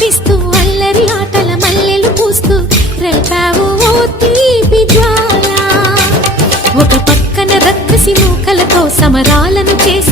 ఆడిపిస్తూ అల్లరి ఆటల మల్లెలు పూస్తూ రేపావు ఓ తీపి జ్వాల. ఒక పక్కన రక్కసి మూకలతో సమరాలను చేసి